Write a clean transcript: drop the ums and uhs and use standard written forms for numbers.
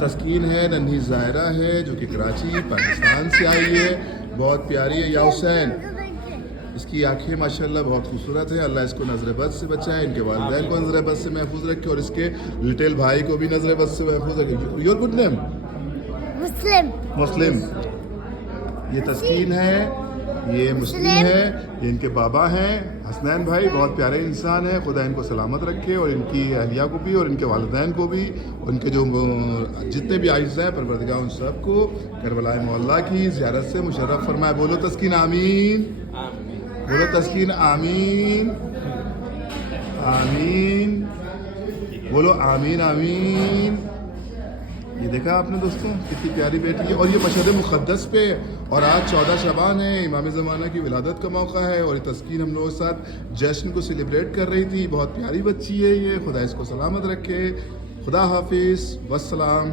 تسکین ہے ننھی زائرہ ہے جو کہ کراچی پاکستان سے آئی ہے، بہت پیاری ہے۔ یا حسین، اس کی آنکھیں ماشاءاللہ بہت خوبصورت ہیں، اللہ اس کو نظر بد سے بچائے، ان کے والدین کو نظر بد سے محفوظ رکھے اور اس کے لٹل بھائی کو بھی نظر بد سے محفوظ رکھے۔ Your good name? مسلم۔ یہ تسکین ہے، یہ مسلم ہے، یہ ان کے بابا ہیں حسنین بھائی، بہت پیارے انسان ہیں، خدا ان کو سلامت رکھے اور ان کی اہلیہ کو بھی اور ان کے والدین کو بھی، ان کے جو جتنے بھی اعزاء ہیں پروردگار ان سب کو کربلا معلیٰ کی زیارت سے مشرف فرمائے۔ بولو تسکین آمین، بولو تسکین آمین، آمین، بولو آمین آمین۔ یہ دیکھا آپ نے دوستوں کتنی پیاری بیٹی ہے، اور یہ مشہد مقدس پہ، اور آج 14 شعبان ہے، امام زمانہ کی ولادت کا موقع ہے، اور یہ تسکین ہم لوگوں کے ساتھ جشن کو سیلیبریٹ کر رہی تھی۔ بہت پیاری بچی ہے یہ، خدا اس کو سلامت رکھے۔ خدا حافظ، والسلام۔